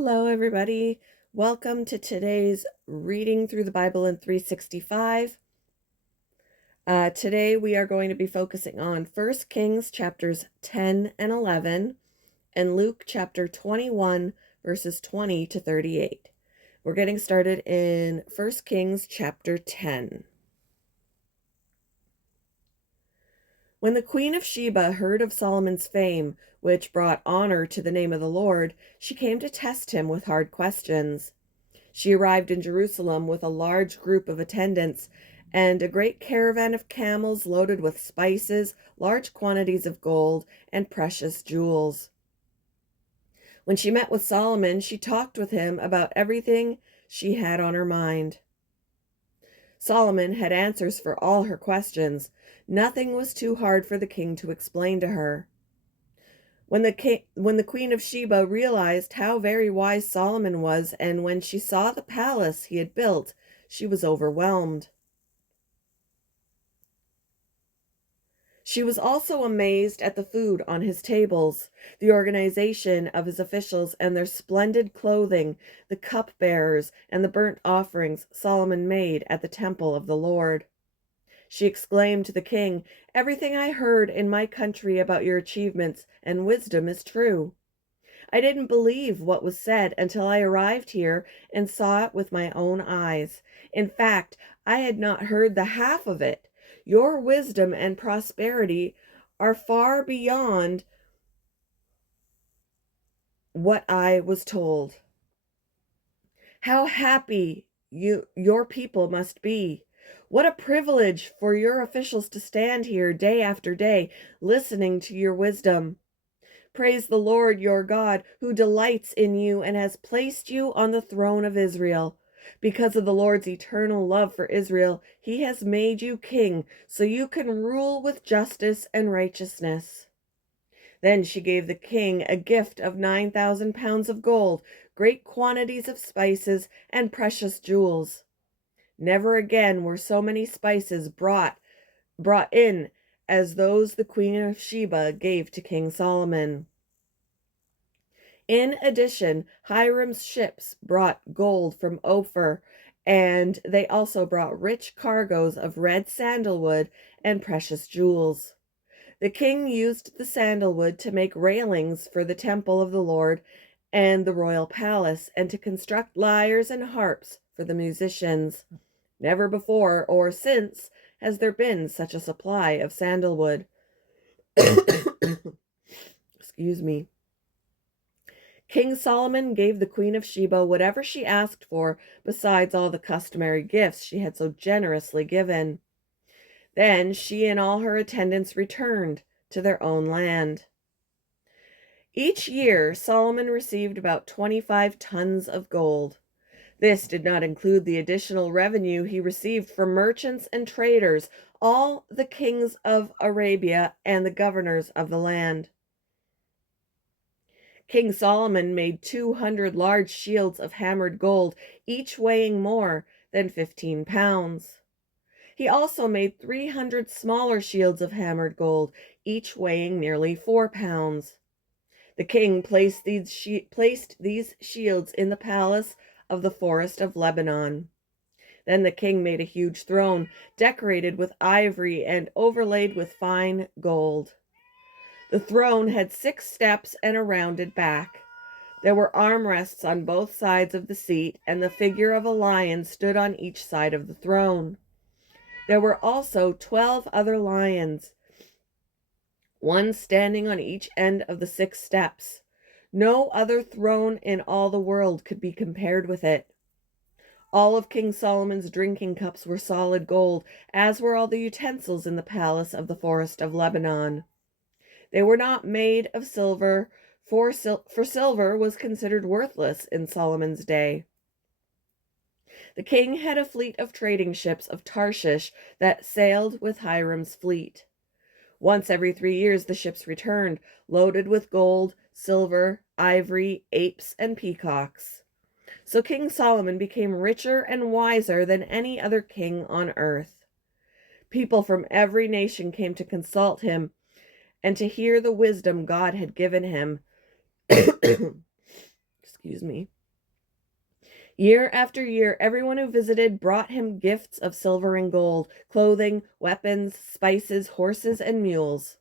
Hello, everybody. Welcome to today's Reading Through the Bible in 365. Today we are going to be focusing on 1 Kings chapters 10 and 11 and Luke chapter 21 verses 20 to 38. We're getting started in 1 Kings chapter 10. When the Queen of Sheba heard of Solomon's fame, which brought honor to the name of the Lord, she came to test him with hard questions. She arrived in Jerusalem with a large group of attendants and a great caravan of camels loaded with spices, large quantities of gold, and precious jewels. When she met with Solomon, she talked with him about everything she had on her mind. Solomon had answers for all her questions. Nothing was too hard for the king to explain to her. When the Queen of Sheba realized how very wise Solomon was, and when she saw the palace he had built, she was overwhelmed. She was also amazed at the food on his tables, the organization of his officials and their splendid clothing, the cupbearers, and the burnt offerings Solomon made at the temple of the Lord. She exclaimed to the king, "Everything I heard in my country about your achievements and wisdom is true. I didn't believe what was said until I arrived here and saw it with my own eyes. In fact, I had not heard the half of it. Your wisdom and prosperity are far beyond what I was told. How happy your people must be. What a privilege for your officials to stand here day after day, listening to your wisdom. Praise the Lord your God, who delights in you and has placed you on the throne of Israel. Because of the Lord's eternal love for Israel, he has made you king, so you can rule with justice and righteousness." Then she gave the king a gift of 9,000 pounds of gold, great quantities of spices, and precious jewels. Never again were so many spices brought in as those the Queen of Sheba gave to King Solomon. In addition, Hiram's ships brought gold from Ophir, and they also brought rich cargoes of red sandalwood and precious jewels. The king used the sandalwood to make railings for the temple of the Lord and the royal palace, and to construct lyres and harps for the musicians. Never before or since has there been such a supply of sandalwood. Excuse me. King Solomon gave the Queen of Sheba whatever she asked for, besides all the customary gifts she had so generously given. Then she and all her attendants returned to their own land. Each year, Solomon received about 25 tons of gold. This did not include the additional revenue he received from merchants and traders, all the kings of Arabia and the governors of the land. King Solomon made 200 large shields of hammered gold, each weighing more than 15 pounds. He also made 300 smaller shields of hammered gold, each weighing nearly 4 pounds. The king placed these shields in the palace of the Forest of Lebanon. Then the king made a huge throne, decorated with ivory and overlaid with fine gold. The throne had 6 steps and a rounded back. There were armrests on both sides of the seat, and the figure of a lion stood on each side of the throne. There were also 12 other lions, one standing on each end of the 6 steps. No other throne in all the world could be compared with it. All of King Solomon's drinking cups were solid gold, as were all the utensils in the palace of the Forest of Lebanon. They were not made of silver, for silver was considered worthless in Solomon's day. The king had a fleet of trading ships of Tarshish that sailed with Hiram's fleet. Once every 3 years the ships returned, loaded with gold, silver, ivory, apes, and peacocks. So King Solomon became richer and wiser than any other king on earth. People from every nation came to consult him and to hear the wisdom God had given him. Excuse Excuse me. Year after year, everyone who visited brought him gifts of silver and gold, clothing, weapons, spices, horses, and mules.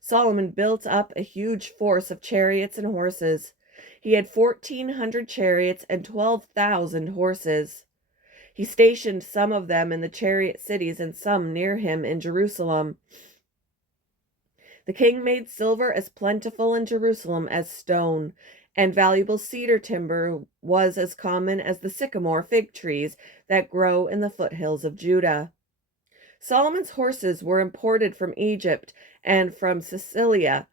Solomon built up a huge force of chariots and horses. He had 1,400 chariots and 12,000 horses. He stationed some of them in the chariot cities and some near him in Jerusalem. The king made silver as plentiful in Jerusalem as stone, and valuable cedar timber was as common as the sycamore fig trees that grow in the foothills of Judah. Solomon's horses were imported from Egypt and from Cilicia.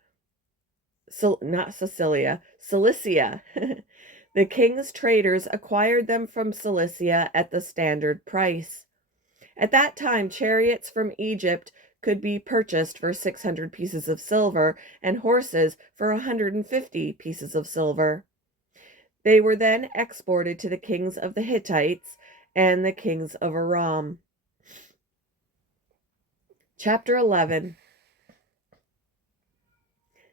The king's traders acquired them from Cilicia at the standard price. At that time, chariots from Egypt could be purchased for 600 pieces of silver and horses for 150 pieces of silver. They were then exported to the kings of the Hittites and the kings of Aram. Chapter 11.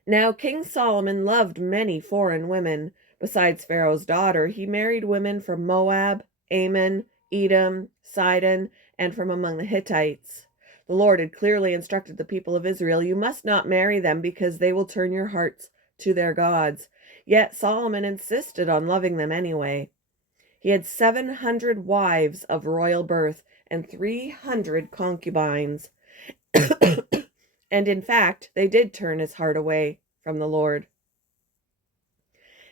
Now King Solomon loved many foreign women. Besides Pharaoh's daughter, he married women from Moab, Ammon, Edom, Sidon, and from among the Hittites. The Lord had clearly instructed the people of Israel, "You must not marry them because they will turn your hearts to their gods." Yet Solomon insisted on loving them anyway. He had 700 wives of royal birth and 300 concubines. And in fact, they did turn his heart away from the Lord.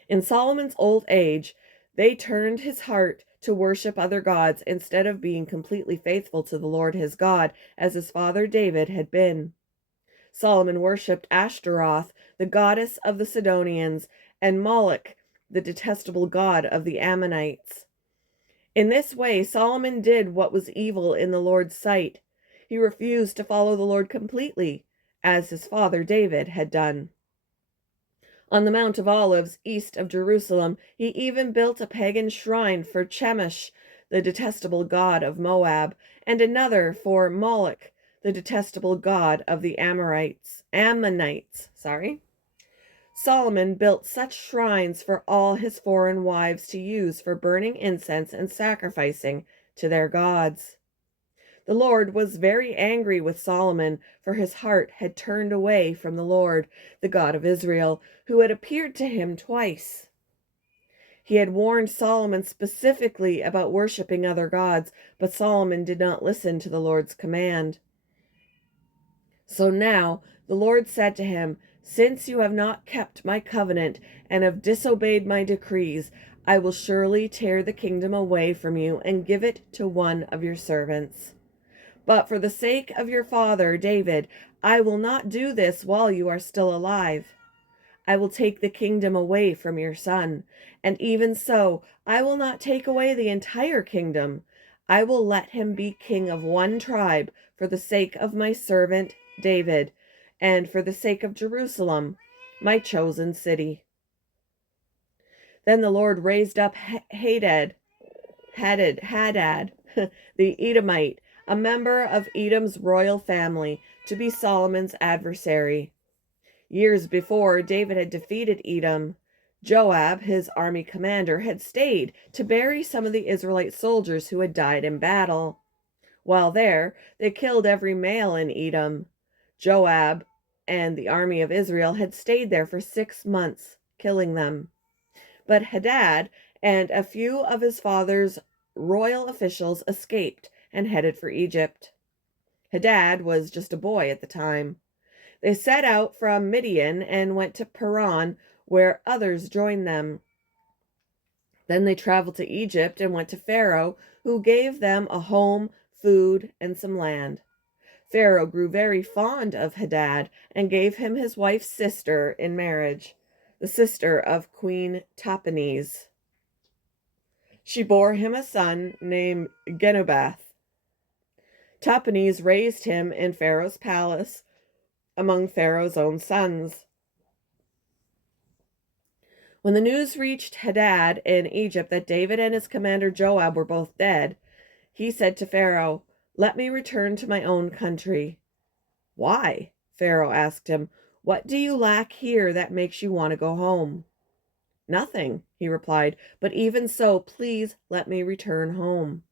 In Solomon's old age, they turned his heart to worship other gods instead of being completely faithful to the Lord his God, as his father David had been. Solomon worshipped Ashtaroth, the goddess of the Sidonians, and Moloch, the detestable god of the Ammonites. In this way, Solomon did what was evil in the Lord's sight. He refused to follow the Lord completely, as his father David had done. On the Mount of Olives, east of Jerusalem, he even built a pagan shrine for Chemosh, the detestable god of Moab, and another for Moloch, the detestable god of the Ammonites. Solomon built such shrines for all his foreign wives to use for burning incense and sacrificing to their gods. The Lord was very angry with Solomon, for his heart had turned away from the Lord, the God of Israel, who had appeared to him twice. He had warned Solomon specifically about worshiping other gods, but Solomon did not listen to the Lord's command. So now the Lord said to him, "Since you have not kept my covenant and have disobeyed my decrees, I will surely tear the kingdom away from you and give it to one of your servants. But for the sake of your father, David, I will not do this while you are still alive. I will take the kingdom away from your son, and even so, I will not take away the entire kingdom. I will let him be king of one tribe for the sake of my servant David, and for the sake of Jerusalem, my chosen city." Then the Lord raised up Hadad, the Edomite, a member of Edom's royal family, to be Solomon's adversary. Years before, David had defeated Edom. Joab, his army commander, had stayed to bury some of the Israelite soldiers who had died in battle. While there, they killed every male in Edom. Joab and the army of Israel had stayed there for 6 months, killing them. But Hadad and a few of his father's royal officials escaped and headed for Egypt. Hadad was just a boy at the time. They set out from Midian and went to Paran, where others joined them. Then they traveled to Egypt and went to Pharaoh, who gave them a home, food, and some land. Pharaoh grew very fond of Hadad and gave him his wife's sister in marriage, the sister of Queen Tahpenes. She bore him a son named Genubath. Tahpenes raised him in Pharaoh's palace among Pharaoh's own sons. When the news reached Hadad in Egypt that David and his commander Joab were both dead, he said to Pharaoh, "Let me return to my own country." "Why?" Pharaoh asked him. "What do you lack here that makes you want to go home?" Nothing, he replied, but even so, please let me return home.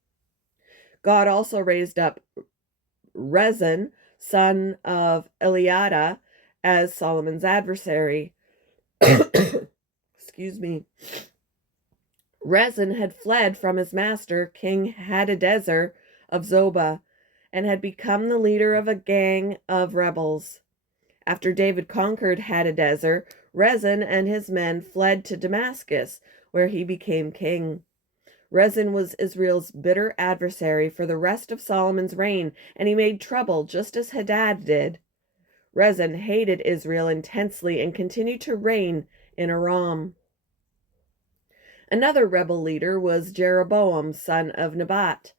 God also raised up Rezin, son of Eliada, as Solomon's adversary. Excuse me. Rezin had fled from his master, King Hadadezer of Zobah, and had become the leader of a gang of rebels. After David conquered Hadadezer, Rezin and his men fled to Damascus, where he became king. Rezin was Israel's bitter adversary for the rest of Solomon's reign, and he made trouble just as Hadad did. Rezin hated Israel intensely and continued to reign in Aram. Another rebel leader was Jeroboam, son of Nebat,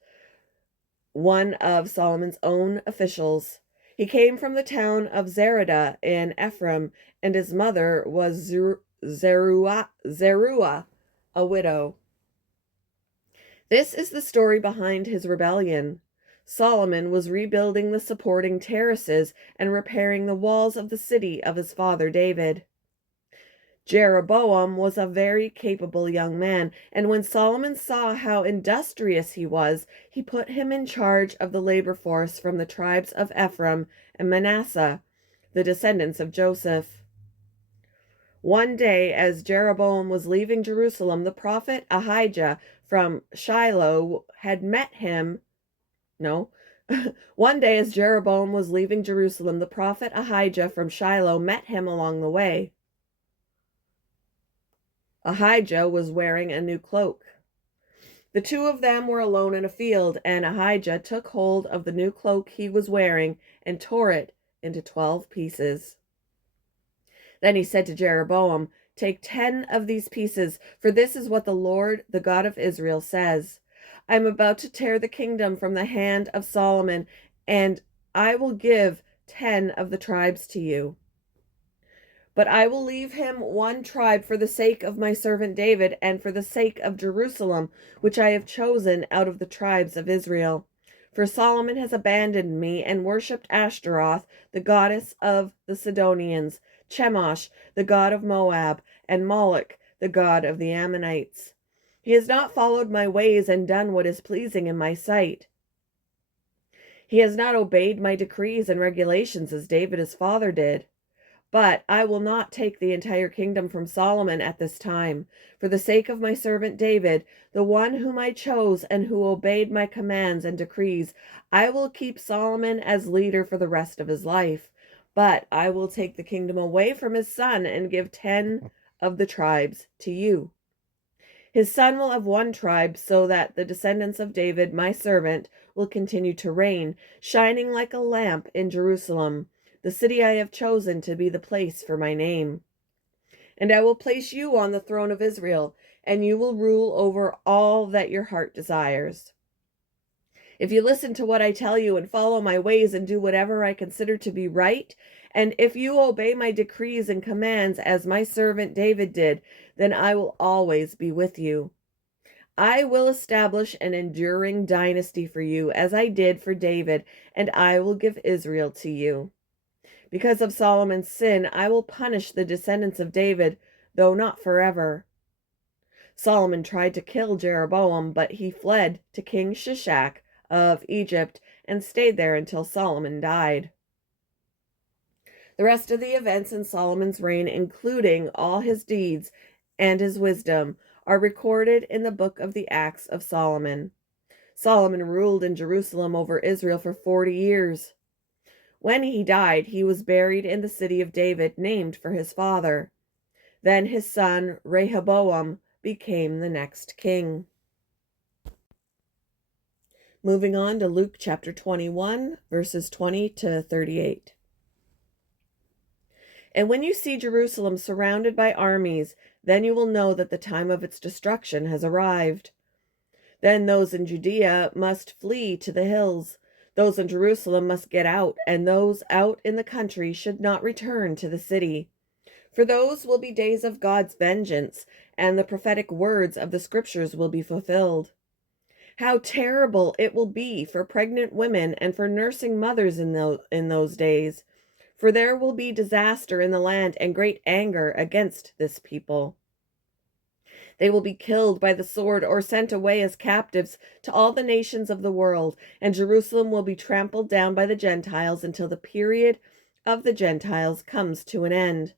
one of Solomon's own officials. He came from the town of Zereda in Ephraim, and his mother was Zeruah, a widow. This is the story behind his rebellion. Solomon was rebuilding the supporting terraces and repairing the walls of the city of his father David. Jeroboam was a very capable young man, and when Solomon saw how industrious he was, he put him in charge of the labor force from the tribes of Ephraim and Manasseh, the descendants of Joseph. One day, as Jeroboam was leaving Jerusalem, the prophet Ahijah from Shiloh had met him. One day, as Jeroboam was leaving Jerusalem, the prophet Ahijah from Shiloh met him along the way. Ahijah was wearing a new cloak. The two of them were alone in a field, and Ahijah took hold of the new cloak he was wearing and tore it into 12 pieces. Then he said to Jeroboam, "Take 10 of these pieces, for this is what the Lord, the God of Israel, says. I am about to tear the kingdom from the hand of Solomon, and I will give 10 of the tribes to you. But I will leave him one tribe for the sake of my servant David and for the sake of Jerusalem, which I have chosen out of the tribes of Israel. For Solomon has abandoned me and worshipped Ashtaroth, the goddess of the Sidonians, Chemosh, the god of Moab, and Moloch, the god of the Ammonites. He has not followed my ways and done what is pleasing in my sight. He has not obeyed my decrees and regulations as David his father did. But I will not take the entire kingdom from Solomon at this time. For the sake of my servant David, the one whom I chose and who obeyed my commands and decrees, I will keep Solomon as leader for the rest of his life. But I will take the kingdom away from his son and give 10 of the tribes to you. His son will have one tribe, so that the descendants of David, my servant, will continue to reign, shining like a lamp in Jerusalem, the city I have chosen to be the place for my name. And I will place you on the throne of Israel, and you will rule over all that your heart desires. If you listen to what I tell you and follow my ways and do whatever I consider to be right, and if you obey my decrees and commands as my servant David did, then I will always be with you. I will establish an enduring dynasty for you, as I did for David, and I will give Israel to you. Because of Solomon's sin, I will punish the descendants of David, though not forever." Solomon tried to kill Jeroboam, but he fled to King Shishak of Egypt and stayed there until Solomon died. The rest of the events in Solomon's reign, including all his deeds and his wisdom, are recorded in the book of the Acts of Solomon. Solomon ruled in Jerusalem over Israel for 40 years. When he died, he was buried in the city of David, named for his father. Then his son Rehoboam became the next king. Moving on to Luke chapter 21, verses 20 to 38. "And when you see Jerusalem surrounded by armies, then you will know that the time of its destruction has arrived. Then those in Judea must flee to the hills. Those in Jerusalem must get out, and those out in the country should not return to the city. For those will be days of God's vengeance, and the prophetic words of the scriptures will be fulfilled. How terrible it will be for pregnant women and for nursing mothers in those days. For there will be disaster in the land and great anger against this people." They will be killed by the sword or sent away as captives to all the nations of the world, and Jerusalem will be trampled down by the Gentiles until the period of the Gentiles comes to an end.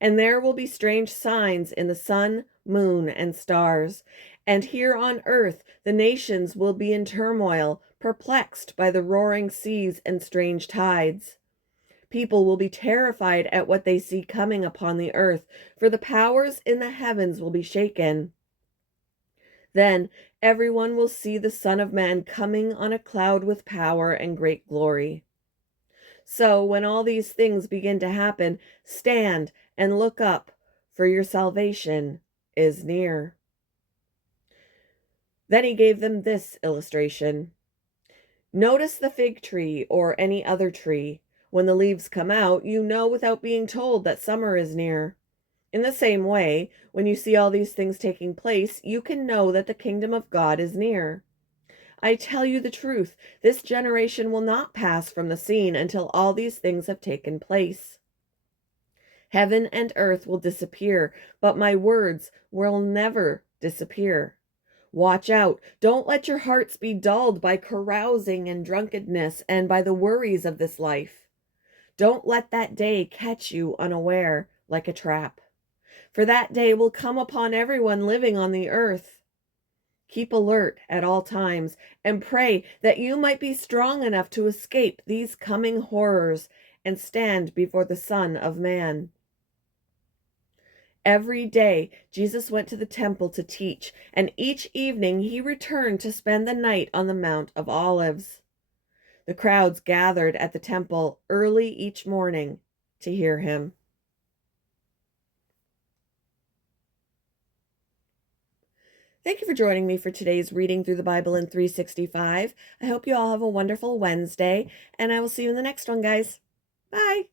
And there will be strange signs in the sun, moon, and stars. And here on earth the nations will be in turmoil, perplexed by the roaring seas and strange tides. People will be terrified at what they see coming upon the earth, for the powers in the heavens will be shaken. Then everyone will see the Son of Man coming on a cloud with power and great glory. So when all these things begin to happen, stand and look up, for your salvation is near. Then he gave them this illustration. Notice the fig tree or any other tree. When the leaves come out, you know without being told that summer is near. In the same way, when you see all these things taking place, you can know that the kingdom of God is near. I tell you the truth, this generation will not pass from the scene until all these things have taken place. Heaven and earth will disappear, but my words will never disappear. Watch out. Don't let your hearts be dulled by carousing and drunkenness and by the worries of this life. Don't let that day catch you unaware like a trap, for that day will come upon everyone living on the earth. Keep alert at all times and pray that you might be strong enough to escape these coming horrors and stand before the Son of Man. Every day Jesus went to the temple to teach, and each evening he returned to spend the night on the Mount of Olives. The crowds gathered at the temple early each morning to hear him. Thank you for joining me for today's reading through the Bible in 365. I hope you all have a wonderful Wednesday, and I will see you in the next one, guys. Bye.